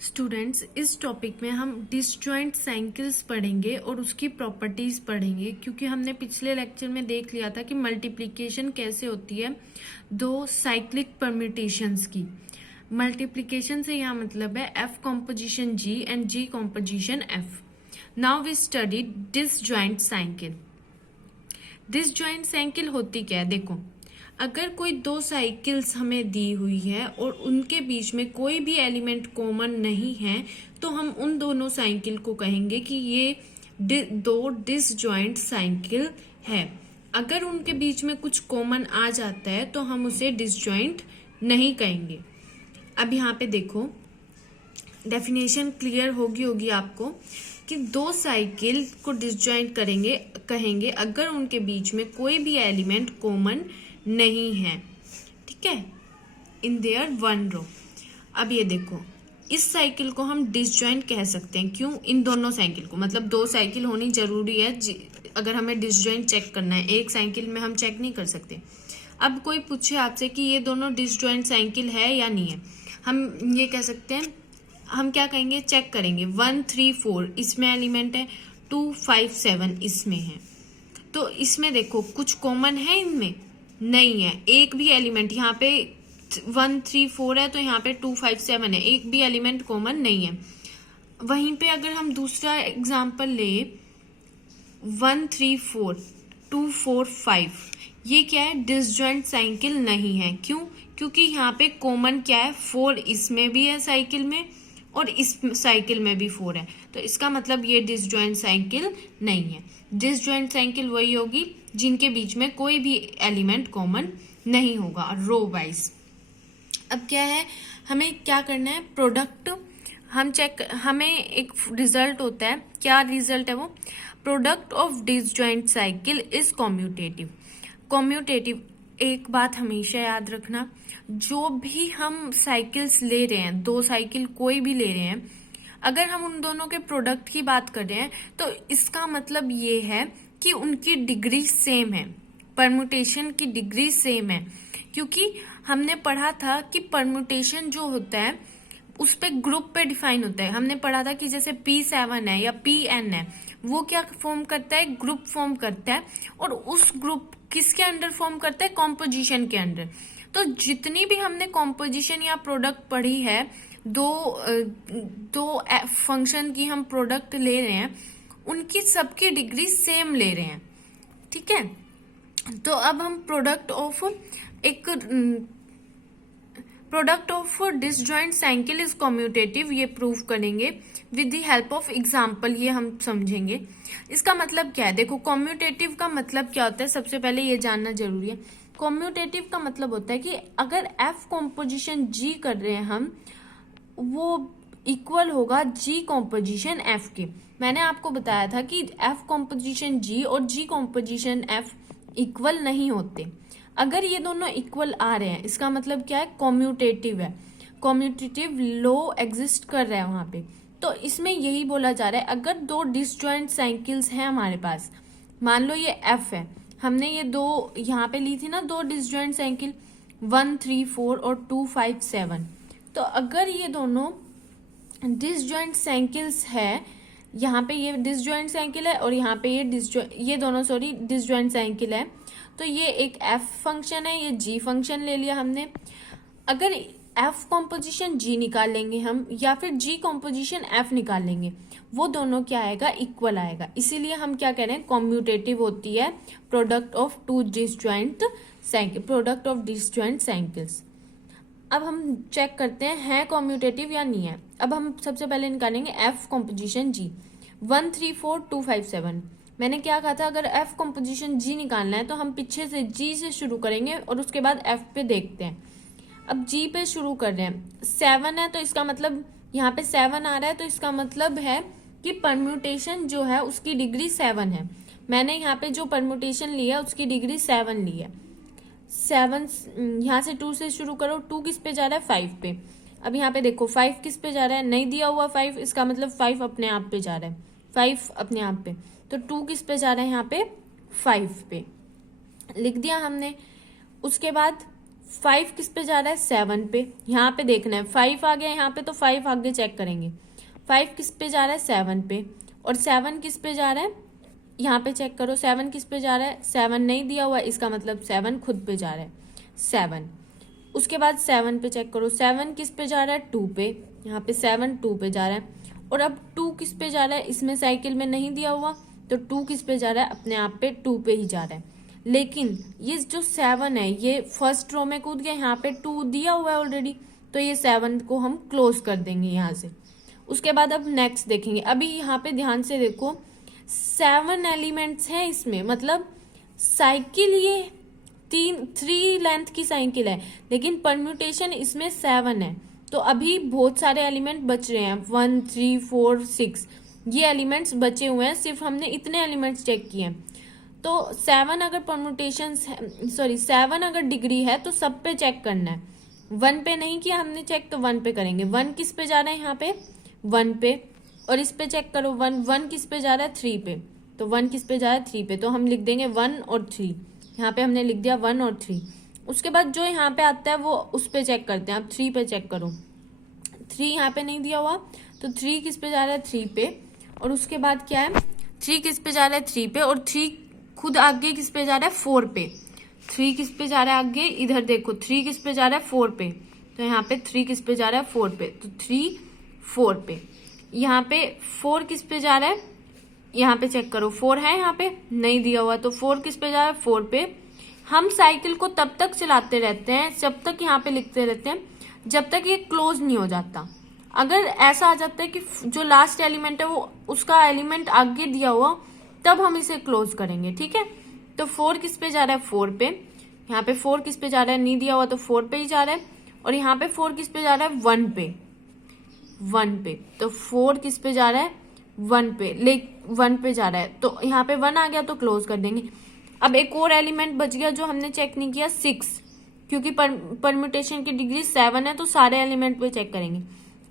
Students, इस topic में हम डिसजॉइंट साइकिल्स पढ़ेंगे और उसकी प्रॉपर्टीज पढ़ेंगे, क्योंकि हमने पिछले लेक्चर में देख लिया था कि मल्टीप्लिकेशन कैसे होती है दो साइक्लिक परम्यूटेशंस की। मल्टीप्लिकेशन से यहाँ मतलब है f composition g and g composition f. Now we study disjoint cycle. Disjoint cycle होती क्या है? देखो, अगर कोई दो साइकिल्स हमें दी हुई है और उनके बीच में कोई भी एलिमेंट कॉमन नहीं है, तो हम उन दोनों साइकिल को कहेंगे कि ये दो डिसजॉइंट साइकिल है। अगर उनके बीच में कुछ कॉमन आ जाता है तो हम उसे डिसजॉइंट नहीं कहेंगे। अब यहाँ पे देखो, डेफिनेशन क्लियर होगी आपको कि दो साइकिल को डिसजॉइंट कहेंगे अगर उनके बीच में कोई भी एलिमेंट कॉमन नहीं है, ठीक है, इन देयर वन रो। अब ये देखो, इस साइकिल को हम डिसजॉइंट कह सकते हैं। क्यों? इन दोनों साइकिल को, मतलब दो साइकिल होनी जरूरी है अगर हमें डिसजॉइंट चेक करना है। एक साइकिल में हम चेक नहीं कर सकते। अब कोई पूछे आपसे कि ये दोनों डिसजॉइंट साइकिल है या नहीं है, हम ये कह सकते हैं, हम क्या कहेंगे, चेक करेंगे। 1 3 4 इसमें एलिमेंट है, 2 5 7 इसमें है। तो इसमें देखो कुछ कॉमन है, इनमें नहीं है। एक भी एलिमेंट यहाँ पे 1 3 4 है तो यहाँ पे 2 5 7 है, एक भी एलिमेंट कॉमन नहीं है। वहीं पे अगर हम दूसरा एग्जांपल ले, 1 3 4 2 4 5, ये क्या है? डिसजॉइंट साइकिल नहीं है। क्यों? क्योंकि यहाँ पे कॉमन क्या है? 4 इसमें भी है साइकिल में और इस साइकिल में भी 4 है, तो इसका मतलब ये डिसजॉइंट साइकिल नहीं है। डिसजॉइंट साइकिल वही होगी जिनके बीच में कोई भी एलिमेंट कॉमन नहीं होगा, रो वाइज। अब क्या है, हमें क्या करना है? प्रोडक्ट हमें एक रिजल्ट होता है। क्या रिजल्ट है वो? Product of disjoint cycle is commutative. Commutative, एक बात हमेशा याद रखना, जो भी हम साइकिल्स ले रहे हैं, दो साइकिल कोई भी ले रहे हैं, अगर हम उन दोनों के प्रोडक्ट की बात कर रहे हैं तो इसका मतलब ये है कि उनकी डिग्री सेम है, परम्यूटेशन की डिग्री सेम है। क्योंकि हमने पढ़ा था कि परम्यूटेशन जो होता है उस पे ग्रुप पे डिफाइन होता है। हमने पढ़ा था कि जैसे P7 है या PN है, वो क्या फॉर्म करता है? ग्रुप फॉर्म करता है। और उस ग्रुप किसके अंडर फॉर्म करता है? कॉम्पोजिशन के अंडर। तो जितनी भी हमने कॉम्पोजिशन या प्रोडक्ट पढ़ी है, दो फंक्शन की हम प्रोडक्ट ले रहे हैं, उनकी सबकी डिग्री सेम ले रहे हैं, ठीक है। तो अब हम product of disjoint cycle is commutative, ये प्रूव करेंगे with the help of example. ये हम समझेंगे इसका मतलब क्या है। देखो, कॉम्यूटेटिव का मतलब क्या होता है, सबसे पहले ये जानना जरूरी है। कॉम्यूटेटिव का मतलब होता है कि अगर एफ कॉम्पोजिशन जी कर रहे हैं हम, वो इक्वल होगा जी कॉम्पोजिशन एफ के। मैंने आपको बताया था कि एफ कॉम्पोजिशन जी और जी कॉम्पोजिशन एफ इक्वल नहीं होते। अगर ये दोनों इक्वल आ रहे हैं, इसका मतलब क्या है? कॉम्यूटेटिव है। कॉम्यूटेटिव लॉ एग्जिस्ट कर रहा है वहां पे। तो इसमें यही बोला जा रहा है, अगर दो डिसजॉइंट साइकिल्स हैं हमारे पास, मान लो ये एफ है, हमने ये दो यहाँ पे ली थी ना, दो डिसजॉइंट साइकिल 1 3 4 और 2 5 7। तो अगर ये दोनों डिसजॉइंट साइकिल्स है, यहाँ पे ये डिसजॉइंट साइकिल है और यहाँ पे ये दोनों डिसजॉइंट साइकिल है, तो ये एक एफ फंक्शन है, ये जी फंक्शन ले लिया हमने। अगर एफ कॉम्पोजिशन जी निकाल लेंगे हम, या फिर जी कॉम्पोजिशन एफ निकाल लेंगे, वो दोनों क्या आएगा? इक्वल आएगा। इसीलिए हम क्या कह रहे हैं? कॉम्यूटेटिव होती है प्रोडक्ट ऑफ डिसजॉइंट साइकिल्स। अब हम चेक करते हैं कॉम्यूटेटिव या नहीं है। अब हम सबसे पहले निकालेंगे एफ कॉम्पोजिशन जी। 1 3 4 2 5 7, मैंने क्या कहा था? अगर एफ कॉम्पोजिशन जी निकालना है तो हम पीछे से जी से शुरू करेंगे और उसके बाद एफ पे देखते हैं। अब जी पे शुरू कर रहे हैं, 7 है तो इसका मतलब यहाँ पे 7 आ रहा है, तो इसका मतलब है कि परम्यूटेशन जो है उसकी डिग्री 7 है। मैंने यहाँ पे जो परम्यूटेशन लिया उसकी डिग्री 7 ली है। 7 यहाँ से 2 से शुरू करो, 2 किस पे जा रहा है? 5 पे। अब यहाँ पे देखो 5 किस पे जा रहा है? नहीं दिया हुआ 5, इसका मतलब 5 अपने आप पे जा रहा है, 5 अपने आप पे। तो 2 किस पे जा रहा है? यहाँ पे 5 पे लिख दिया हमने। उसके बाद 5 किस पे जा रहा है, 7 पे। यहाँ पे देखना है 5 आ गया यहाँ पे, तो 5 आगे चेक करेंगे। 5 किस पे जा रहा है, 7 पे। और 7 किस पे जा रहा है, यहाँ पे चेक करो 7 किस पे जा रहा है, 7 नहीं दिया हुआ, इसका मतलब 7 खुद पे जा रहा है, 7। उसके बाद 7 पे चेक करो, 7 किस पे जा रहा है, 2 पे। यहाँ पे 7 2 पे जा रहा है। और अब 2 किस पे जा रहा है, इसमें साइकिल में नहीं दिया हुआ, तो 2 किस पे जा रहा है, अपने आप पे 2 पे ही जा रहा है। लेकिन ये जो 7 है ये फर्स्ट रो में कूद गया, यहाँ पे 2 दिया हुआ है ऑलरेडी, तो ये 7 को हम क्लोज कर देंगे यहाँ से। उसके बाद अब नेक्स्ट देखेंगे। अभी यहाँ पे ध्यान से देखो 7 एलिमेंट्स हैं इसमें, मतलब साइकिल ये 3 लेंथ की साइकिल है, लेकिन परम्यूटेशन इसमें 7 है। तो अभी बहुत सारे एलिमेंट बच रहे हैं, 1 3 4 6 ये एलिमेंट्स बचे हुए हैं, सिर्फ हमने इतने एलिमेंट्स चेक किए हैं। तो 7 अगर परम्यूटेशन 7 अगर डिग्री है तो सब पे चेक करना है, 1 पे नहीं किया हमने चेक, तो 1 पे करेंगे। 1 किस पे जा रहा है, यहाँ पे 1 पे। और इस पे चेक करो 1 किस पे जा रहा है, 3 पे। तो 1 किस पे जा रहा है, 3 पे। तो हम लिख देंगे 1 और 3, यहाँ पे हमने लिख दिया 1 और 3। उसके बाद जो यहाँ पे आता है वो उस पे चेक करते हैं। अब 3 पे चेक करो, 3 यहाँ पे नहीं दिया हुआ, तो 3 किस पे जा रहा है, 3 पे। और उसके बाद क्या है, 3 किस पे जा रहा है, 3 पे। और 3 खुद आगे किस पे जा रहा है, 4 पे। 3 किस पे जा रहा है आगे, इधर देखो 3 किस पे जा रहा है, 4 पे। तो यहाँ पे 3 किस पे जा रहा है, 4 पे। तो 3 4 पे। यहाँ पे 4 किस पे जा रहा है, यहाँ पे चेक करो 4 है, यहाँ पे नहीं दिया हुआ, तो 4 किस पे जा रहा है, 4 पे। हम साइकिल को तब तक चलाते रहते हैं, जब तक यहाँ पे लिखते रहते हैं, जब तक ये क्लोज नहीं हो जाता। अगर ऐसा आ जाता है कि जो लास्ट एलिमेंट है वो उसका एलिमेंट आगे दिया हुआ, तब हम इसे क्लोज करेंगे, ठीक है। तो 4 किस पे जा रहा है, 4 पे। यहाँ पे 4 किस पे जा रहा है, नहीं दिया हुआ, तो 4 पे ही जा रहा है। और यहाँ पे 4 किस पे जा रहा है, 1 पे, 1 पे। तो 4 किस पे जा रहा है, 1 पे, 1 पे जा रहा है, तो यहाँ पे 1 आ गया, तो क्लोज कर देंगे। अब एक और एलिमेंट बच गया जो हमने चेक नहीं किया, 6, क्योंकि परम्यूटेशन की डिग्री 7 है, तो सारे एलिमेंट पे चेक करेंगे।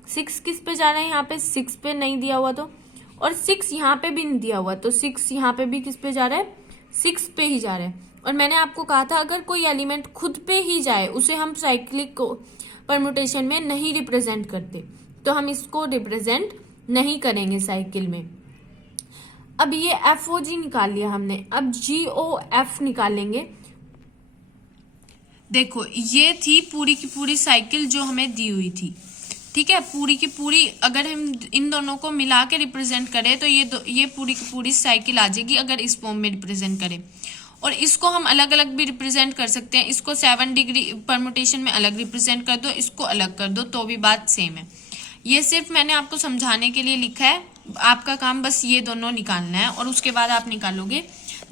6 किस पे जा रहा है, यहाँ पे 6 पे नहीं दिया हुआ, तो और 6 यहाँ पे भी नहीं दिया हुआ, तो 6 यहाँ पे भी किस पे जा रहा है, 6 पे ही जा रहा है। और मैंने आपको कहा था अगर कोई एलिमेंट खुद पे ही जाए उसे हम साइक्लिक परम्यूटेशन में नहीं रिप्रेजेंट करते, तो हम इसको रिप्रेजेंट नहीं करेंगे साइकिल में। अब ये FOG निकाल लिया हमने, अब GOF निकालेंगे। देखो ये थी पूरी की पूरी साइकिल जो हमें दी हुई थी, ठीक है। पूरी की पूरी अगर हम इन दोनों को मिला के रिप्रेजेंट करें तो ये पूरी की पूरी साइकिल आ जाएगी अगर इस फॉर्म में रिप्रेजेंट करें। और इसको हम अलग अलग भी रिप्रेजेंट कर सकते हैं, इसको 7 डिग्री परम्यूटेशन में अलग रिप्रेजेंट कर दो, इसको अलग कर दो, तो भी बात सेम है। ये सिर्फ मैंने आपको समझाने के लिए लिखा है, आपका काम बस ये दोनों निकालना है। और उसके बाद आप निकालोगे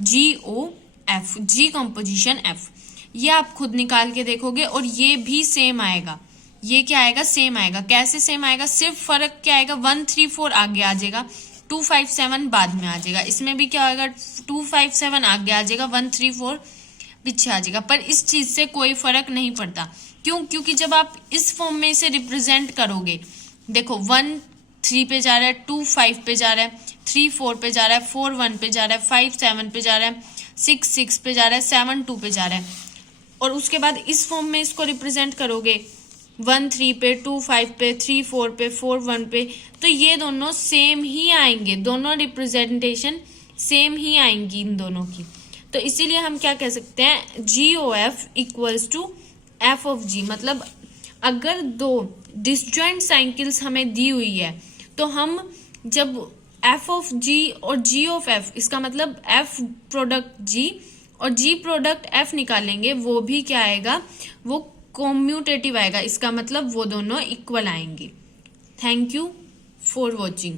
GOF, G कंपोजिशन F, ये आप खुद निकाल के देखोगे और ये भी सेम आएगा। ये क्या आएगा, सेम आएगा। कैसे सेम आएगा, सिर्फ फर्क क्या आएगा, 1 3 4 आगे आ जाएगा, 2 5 7 बाद में आ जाएगा। इसमें भी क्या आएगा, 2 5 7 आगे आ जाएगा, 1 3 4 पीछे आ जाएगा। पर इस चीज से कोई फर्क नहीं पड़ता, क्यों, क्योंकि जब आप इस फॉर्म में इसे रिप्रेजेंट करोगे, देखो 1 3 पे जा रहा है, 2 5 पे जा रहा है, 3 4 पे जा रहा है, 4 1 पे जा रहा है, 5 7 पे जा रहा है, 6 6 पे जा रहा है, 7 2 पे जा रहा है। और उसके बाद इस फॉर्म में इसको रिप्रेजेंट करोगे 1 3 पे, 2 5 पे, 3 4 पे, 4 1 पे, तो ये दोनों सेम ही आएंगे, दोनों रिप्रेजेंटेशन सेम ही आएंगी इन दोनों की। तो इसीलिए हम क्या कह सकते हैं, GOF equals to F of G। मतलब अगर दो डिसजॉइंट साइकिल्स हमें दी हुई है, तो हम जब F ऑफ G और G ऑफ F, इसका मतलब F प्रोडक्ट G और G प्रोडक्ट F निकालेंगे, वो भी क्या आएगा, वो कॉम्यूटेटिव आएगा। इसका मतलब वो दोनों इक्वल आएंगे। Thank you for watching.